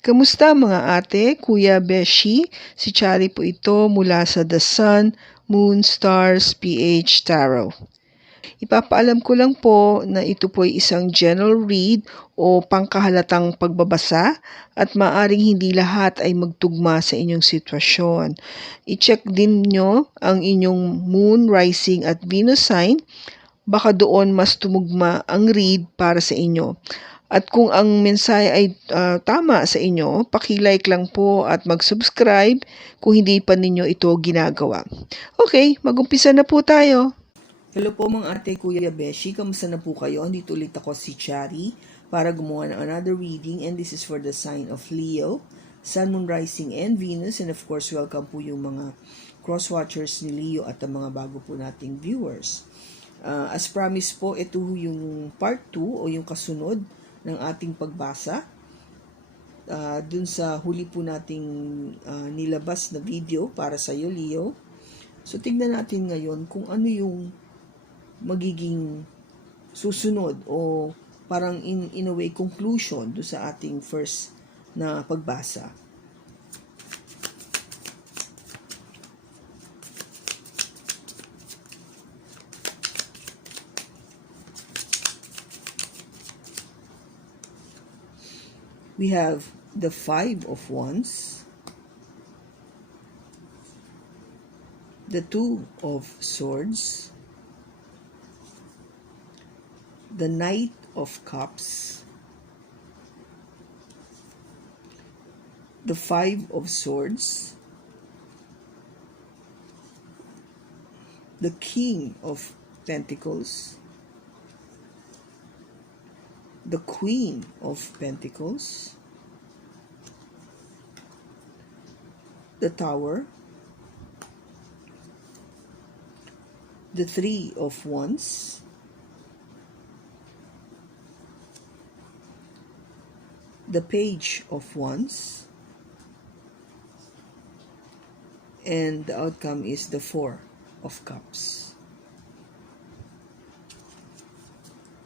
Kamusta mga ate, kuya, beshi? Si Chari po ito mula sa The Sun, Moon, Stars, PH Tarot. Ipapaalam ko lang po na ito po ay isang general read o pangkahalatang pagbabasa at maaring hindi lahat ay magtugma sa inyong sitwasyon. I-check din nyo ang inyong Moon, Rising at Venus sign. Baka doon mas tumugma ang read para sa inyo. At kung ang mensahe ay tama sa inyo, paki-like lang po at mag-subscribe kung hindi pa ninyo ito ginagawa. Okay, mag-umpisa na po tayo. Hello po mga ate, kuya, beshi. Kamusta na po kayo? Andito ulit ako si Chari para gumawa ng another reading, and this is for the sign of Leo, Sun, Moon, Rising, and Venus. And of course, welcome po yung mga cross-watchers ni Leo at ang mga bago po nating viewers. As promised po, ito yung part 2 o yung kasunod ng ating pagbasa dun sa huli po nating nilabas na video para sa iyo, Leo. So tignan natin ngayon kung ano yung magiging susunod o parang in a way conclusion do sa ating first na pagbasa. We have the Five of Wands, the Two of Swords, the Knight of Cups, the Five of Swords, the King of Pentacles, the Queen of Pentacles, the Tower, the Three of Wands, the Page of Wands, and the outcome is the Four of Cups.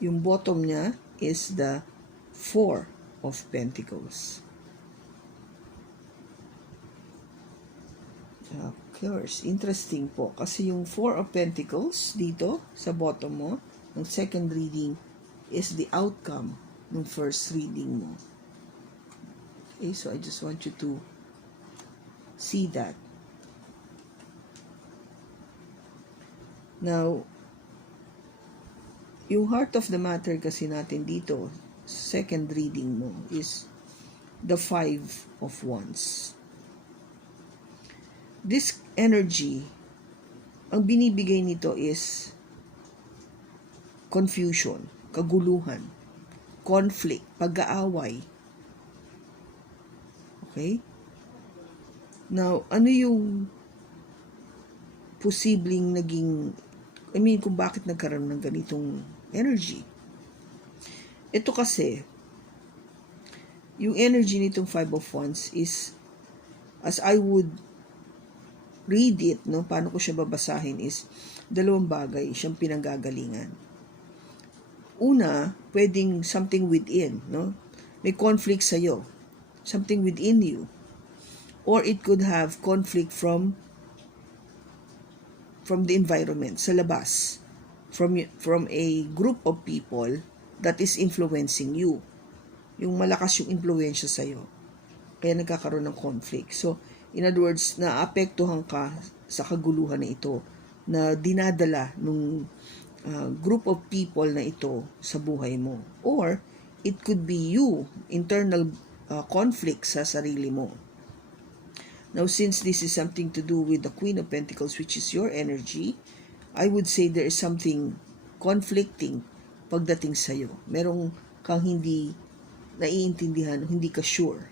Yung bottom niya is the Four of Pentacles. Of course, interesting po. Kasi yung Four of Pentacles dito sa bottom mo, ng second reading, is the outcome ng first reading mo. Okay, so I just want you to see that. Now, yung heart of the matter kasi natin dito, second reading mo, is the Five of Wands. This energy, ang binibigay nito is confusion, kaguluhan, conflict, pag-aaway. Okay? Now, ano yung posibleng naging, kung bakit nagkaroon ng ganitong energy? Ito kasi, yung energy nitong Five of Wands is, as I would read it, no, paano ko siya babasahin is, dalawang bagay siyang pinanggagalingan. Una, pwedeng something within, no? May conflict sa'yo. Something within you. Or it could have conflict from the environment, sa labas. From a group of people that is influencing you. Yung malakas yung influensya sa'yo. Kaya nagkakaroon ng conflict. So, in other words, naapektuhan ka sa kaguluhan na ito na dinadala ng group of people na ito sa buhay mo. Or, it could be you, internal conflict sa sarili mo. Now, since this is something to do with the Queen of Pentacles, which is your energy, I would say there is something conflicting pagdating sa'yo. Merong kang hindi naiintindihan, hindi ka sure.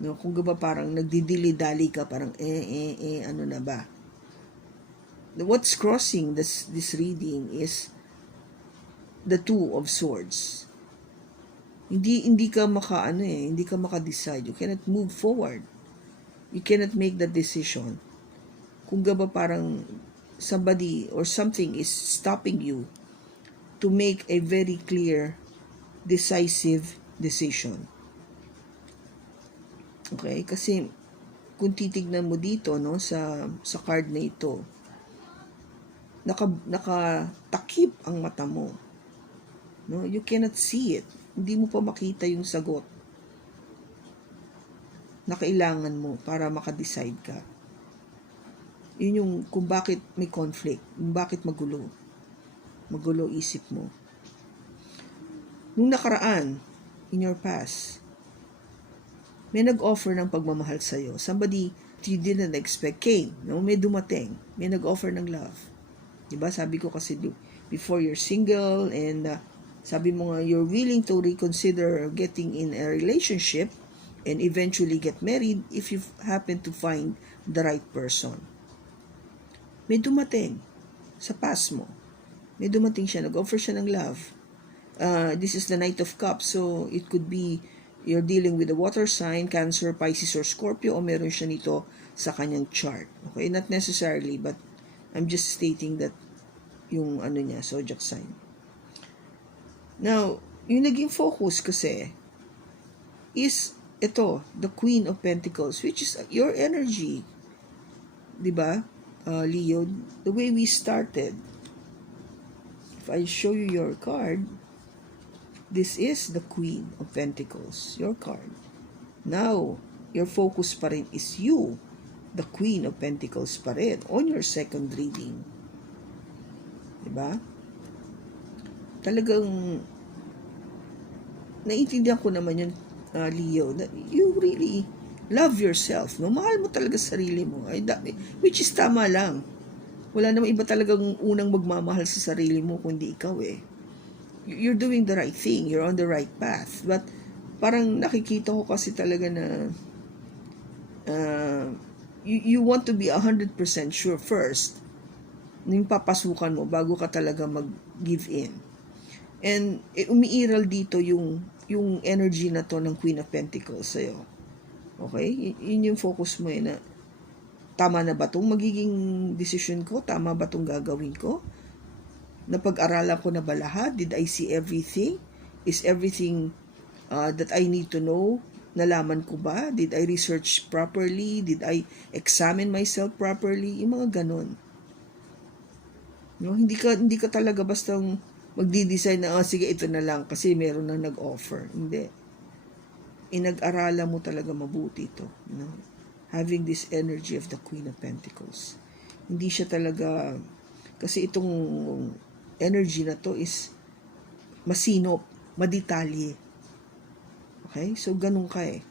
No, kung ba parang nagdidili-dali ka, parang ano na ba? What's crossing this reading is the Two of Swords. Hindi ka hindi ka maka-decide. You cannot move forward. You cannot make that decision. Kung ba parang somebody or something is stopping you to make a very clear, decisive decision. Okay? Kasi kung titignan mo dito, no, sa card na ito, nakatakip ang mata mo. No? You cannot see it. Hindi mo pa makita yung sagot na kailangan mo para makadecide ka. Yun yung kung bakit may conflict, kung bakit magulo. Magulo isip mo. Nung nakaraan, in your past, may nag-offer ng pagmamahal sa'yo. Somebody you didn't expect came. No? May dumating. May nag-offer ng love. Diba? Sabi ko kasi before you're single and sabi mo nga you're willing to reconsider getting in a relationship and eventually get married if you happen to find the right person. May dumating sa past mo. May dumating siya. Nag-offer siya ng love. This is the Knight of Cups. So, it could be you're dealing with a water sign, Cancer, Pisces, or Scorpio, o meron siya nito sa kanyang chart. Okay? Not necessarily, but I'm just stating that yung ano niya, zodiac sign. Now, yung naging focus kasi is ito, the Queen of Pentacles, which is your energy. Diba, Leo? The way we started. If I show you your card, this is the Queen of Pentacles, your card. Now, your focus pa rin is you, the Queen of Pentacles pa rin, on your second reading. Diba? Talagang, naiintindihan ko naman yun, Leo, that you really love yourself. No? Mahal mo talaga sarili mo. Which is tama lang. Wala namang iba talagang unang magmamahal sa sarili mo kundi ikaw eh. You're doing the right thing. You're on the right path. But parang nakikita ko kasi talaga na you want to be 100% sure first yung papasukan mo bago ka talaga mag-give in. And umiiral dito yung energy na to ng Queen of Pentacles sa'yo. Okay? Yun yung focus mo eh na tama na ba itong magiging decision ko? Tama ba itong gagawin ko? Napag-aralan ko na ba lahat? Did I see everything? Is everything that I need to know? Nalaman ko ba? Did I research properly? Did I examine myself properly? Yung mga ganon. No? Hindi ka talaga bastang magdi-decide na, sige, ito na lang kasi meron na nag-offer. Hindi. Inag-aralan mo talaga mabuti ito. No? Having this energy of the Queen of Pentacles. Hindi siya talaga, kasi itong energy na to is masinop, madetalye. Okay? So, ganun ka eh.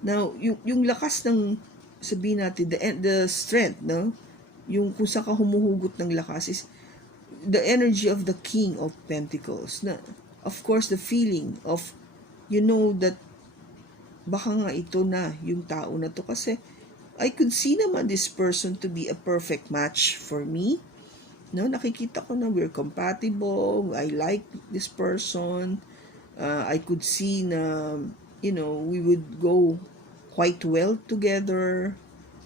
Now, yung lakas ng, sabihin natin, the strength, no? Yung kung saan ka humuhugot ng lakas is the energy of the King of Pentacles. Na, of course, the feeling of, you know that baka nga ito na yung tao na to kasi I could see naman this person to be a perfect match for me. No, nakikita ko na we're compatible, I like this person, I could see na, you know, we would go quite well together,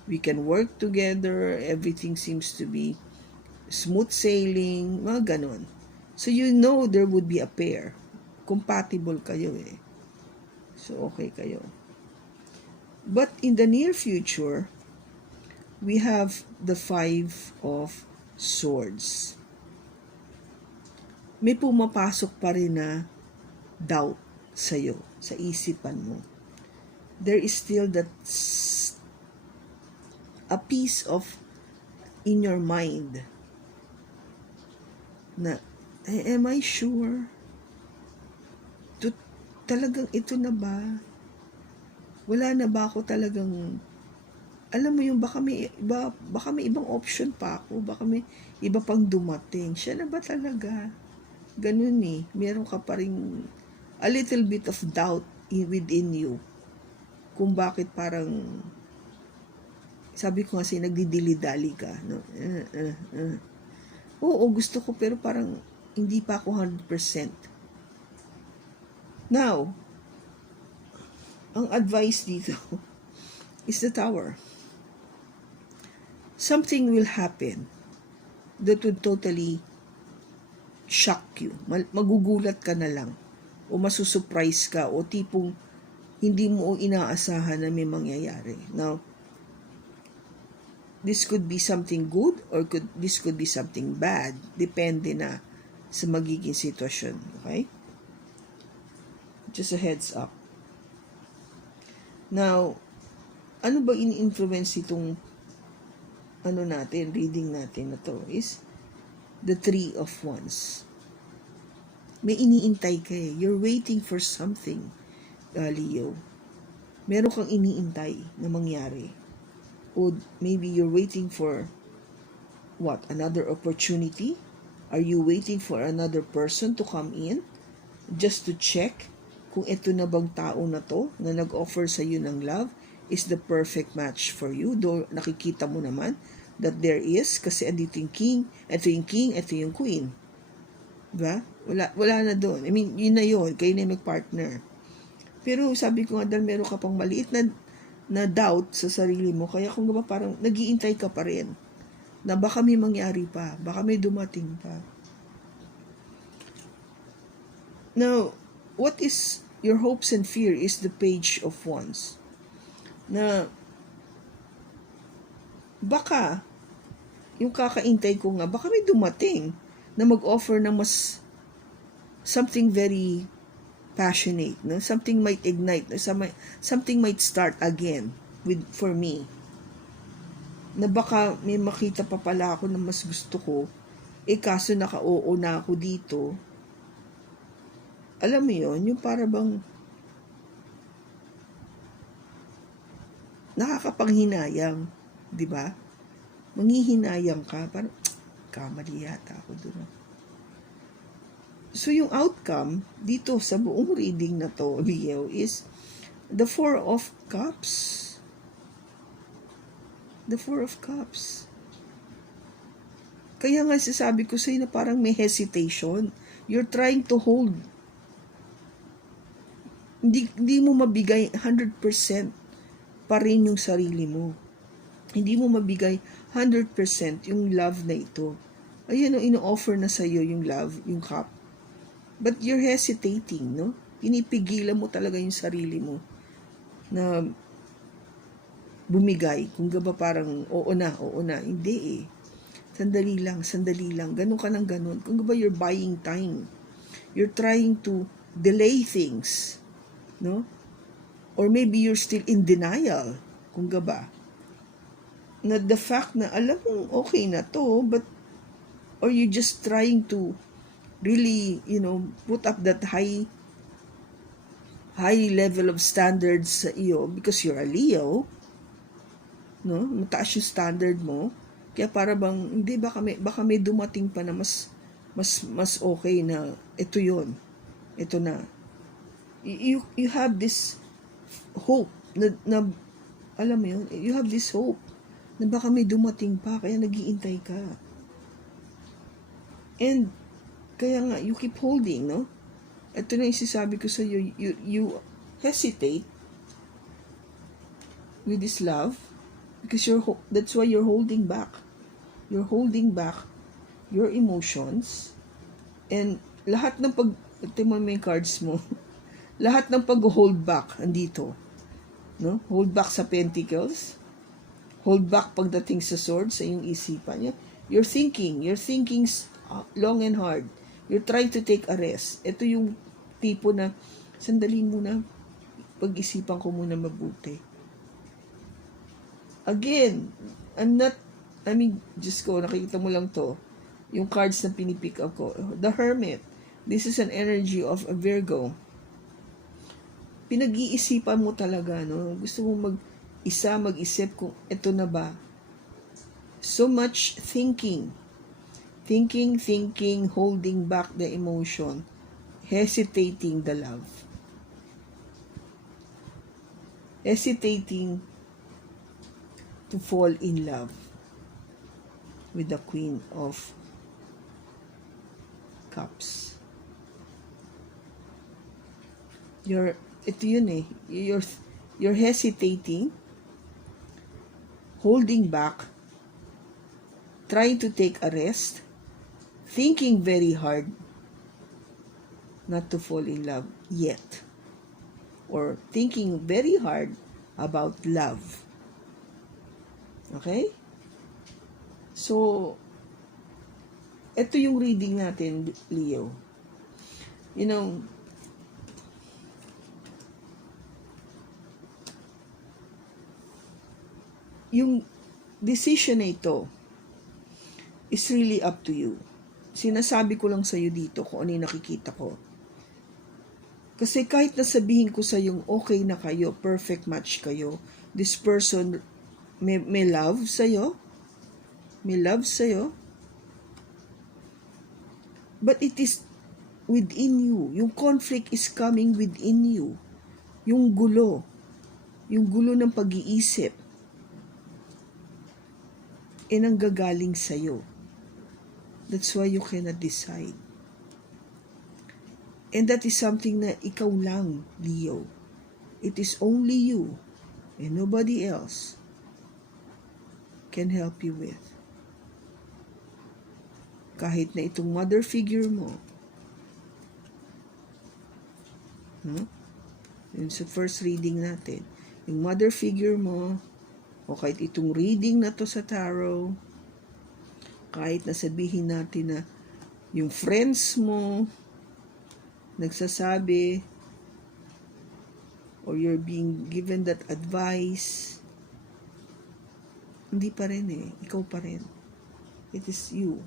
we can work together, everything seems to be smooth sailing, mga ganon. So you know there would be a pair. Compatible kayo eh. So okay kayo. But in the near future, we have the Five of Swords. May pumapasok pa rin na doubt sa'yo, sa isipan mo. There is still a piece of in your mind na, am I sure? Talagang ito na ba? Wala na ba ako talagang, alam mo yung baka may ibang option pa ako, baka may iba pang dumating. Siya na ba talaga? Ganun eh. Meron ka pa rin a little bit of doubt within you. Kung bakit parang, sabi ko kasi, nagdidili-dali ka. No? Oo, gusto ko pero parang hindi pa ako 100%. Now, ang advice dito is the Tower. Something will happen that would totally shock you. Magugulat ka na lang. O masusurprise ka. O tipong hindi mo inaasahan na may mangyayari. Now, this could be something good or this could be something bad. Depende na sa magiging sitwasyon. Okay? Just a heads up. Now, ano ba in-influence itong reading natin na to is the Three of Wands. May iniintay ka eh. You're waiting for something, Leo. Meron kang iniintay na mangyari. O maybe you're waiting for what? Another opportunity? Are you waiting for another person to come in just to check kung ito na bang tao na to na nag-offer sa iyo ng love is the perfect match for you? Though nakikita mo naman that there is, kasi andito yung king, ito yung queen. Diba? Wala na doon. I mean, yun na yun. Kayo na yung mag-partner. Pero sabi ko nga, dahil meron ka pang maliit na doubt sa sarili mo, kaya kung ba parang nag-iintay ka pa rin na baka may mangyari pa, baka may dumating pa. Now, what is your hopes and fear is the Page of Wands. Na baka yung kakaintay ko nga, baka may dumating na mag-offer ng mas something very passionate, no? Something might ignite, something might start again for me. Na baka may makita pa pala ako na mas gusto ko, kaso naka-oo na ako dito. Alam mo yun, yung para bang nakakapanghinayang, di ba? Manghihinayang ka, parang kamali yata ako doon. So, yung outcome dito sa buong reading na to, Leo, is the Four of Cups. The Four of Cups. Kaya nga sasabi ko sa'yo na parang may hesitation. You're trying to hold. Hindi mo mabigay 100% pa rin yung sarili mo. Hindi mo mabigay 100% yung love na ito. Ayun, ino-offer na sa'yo yung love, yung cup. But you're hesitating, no? Pinipigilan mo talaga yung sarili mo na bumigay. Kung ba parang, oo na. Hindi eh. Sandali lang. Ganun ka ng ganun. Kung ba you're buying time. You're trying to delay things, no? Or maybe you're still in denial. Kung ba. Na the fact na alam mo okay na to, but or you just trying to really, put up that high level of standards sa iyo because you're a Leo, no? Mataas yung standard mo. Kaya para bang hindi baka may dumating pa na mas okay na ito yon. Ito na. You have this hope na alam mo yun, you have this hope na baka may dumating pa kaya nag-iintay ka. And kaya nga, you keep holding, no? Ito na yung sasabi ko sa you hesitate with this love because that's why you're holding back. You're holding back your emotions and lahat ng ito mo yung cards mo, lahat ng pag-hold back andito, no? Hold back sa Pentacles, hold back pagdating sa Swords sa iyong isipan niya. You're thinking long and hard. You're trying to take a rest. Ito yung tipo na, sandali muna, pag-isipan ko muna mabuti. Again, Diyos ko, nakikita mo lang to. Yung cards na pinipick up ko. The Hermit. This is an energy of a Virgo. Pinag-iisipan mo talaga, no? Gusto mo mag-isip kung ito na ba. So much thinking, holding back the emotion, hesitating the love. Hesitating to fall in love with the Queen of Cups. Ito yun eh. You're hesitating, holding back, trying to take a rest, thinking very hard not to fall in love yet. or thinking very hard about love. Okay? So, ito yung reading natin, Leo. You know, yung decision na ito is really up to you. Sinasabi ko lang sa'yo dito kung ano yung nakikita ko. Kasi kahit nasabihin ko sa yung okay na kayo, perfect match kayo, this person may love sa'yo, but it is within you. Yung conflict is coming within you. Yung gulo ng pag-iisip, nanggagaling sa'yo. That's why you cannot decide. And that is something na ikaw lang, Leo. It is only you and nobody else can help you with. Kahit na itong mother figure mo, yun sa first reading natin, yung mother figure mo, o kahit itong reading na to sa tarot, kahit na sabihin natin na yung friends mo nagsasabi or you're being given that advice, hindi pa rin ikaw pa rin. It is you.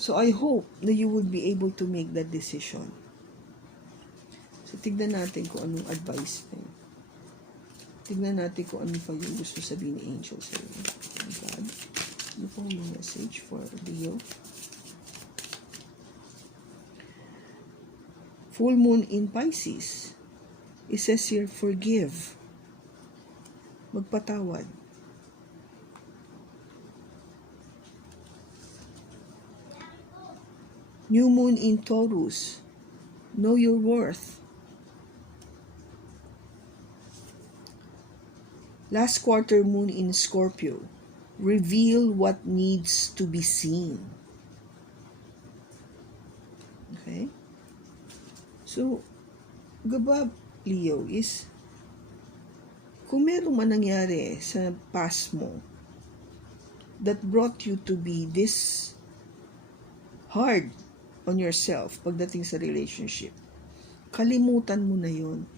So I hope na you would be able to make that decision. So tignan natin kung anong advice mo. Tignan natin kung ano pa yung gusto sabihin ni Angel sa iyo. Oh God. Ano po yung message for Leo? Full moon in Pisces. It says here, forgive. Magpatawad. New moon in Taurus. Know your worth. Last quarter moon in Scorpio. Reveal what needs to be seen. Okay? So, gaba, Leo, is kung meron man nangyari sa past mo that brought you to be this hard on yourself pagdating sa relationship, kalimutan mo na yun.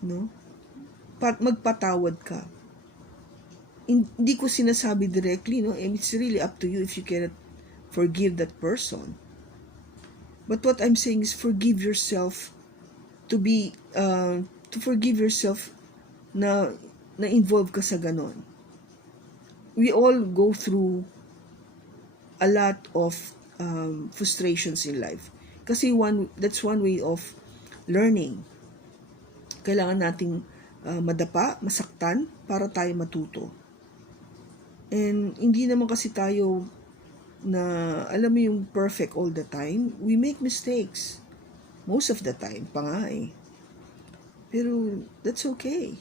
No? Magpatawad ka. Hindi ko sinasabi directly, no? And it's really up to you if you cannot forgive that person. But what I'm saying is forgive yourself to forgive yourself na involve ka sa ganon. We all go through a lot of frustrations in life. Kasi that's one way of learning. Kailangan nating madapa, masaktan para tayo matuto. And hindi naman kasi tayo na alam mo yung perfect all the time. We make mistakes. Most of the time, pa nga Pero that's okay.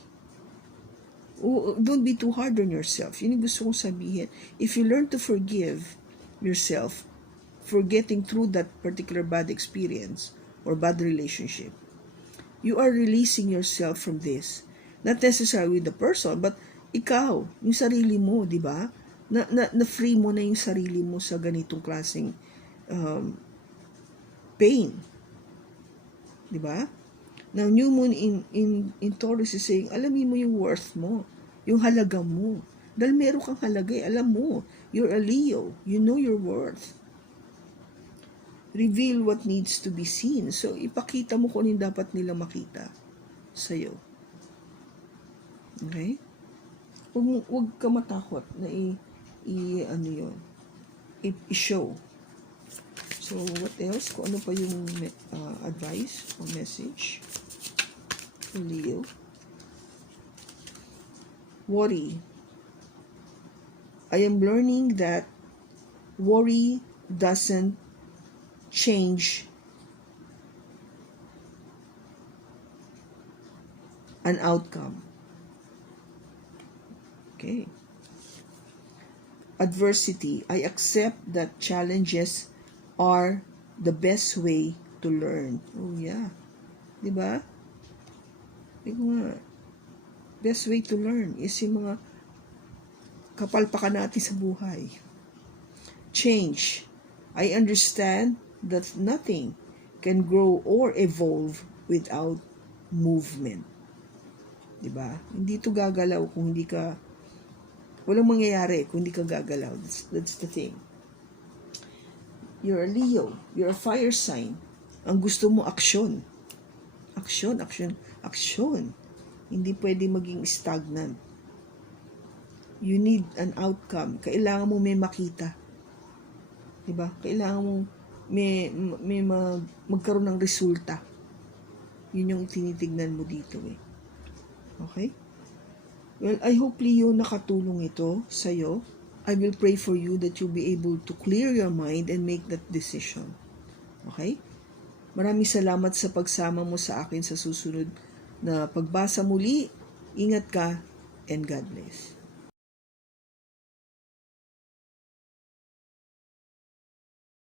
Don't be too hard on yourself. Yun yung gusto kong sabihin. If you learn to forgive yourself for getting through that particular bad experience or bad relationship, you are releasing yourself from this. Not necessarily with the person, but ikaw, yung sarili mo, di ba? Na-free mo na yung sarili mo sa ganitong klaseng pain. Di ba? Now, new moon in Taurus is saying, alamin mo yung worth mo, yung halaga mo. Dahil meron kang halaga, alam mo, you're a Leo, you know your worth. Reveal what needs to be seen. So, ipakita mo kung ano dapat nila makita sa'yo. Okay? Huwag ka matakot na i-show. So, what else? Kung ano pa yung advice or message for Leo? Worry. I am learning that worry doesn't change an outcome. Okay. Adversity. I accept that challenges are the best way to learn. Oh, yeah. Di ba? Best way to learn is yung mga kapalpakan natin sa buhay. Change. I understand that nothing can grow or evolve without movement. Diba? Hindi ito gagalaw kung hindi ka, walang mangyayari kung hindi ka gagalaw. That's the thing. You're a Leo. You're a fire sign. Ang gusto mo, aksyon. Aksyon, aksyon, aksyon. Hindi pwede maging stagnant. You need an outcome. Kailangan mo may makita. Diba? Kailangan mo magkaroon ng resulta. Yun yung tinitignan mo dito eh. Okay? Well, I hope, Leo, nakatulong ito sa'yo. I will pray for you that you'll be able to clear your mind and make that decision. Okay? Maraming salamat sa pagsama mo sa akin sa susunod na pagbasa muli. Ingat ka and God bless.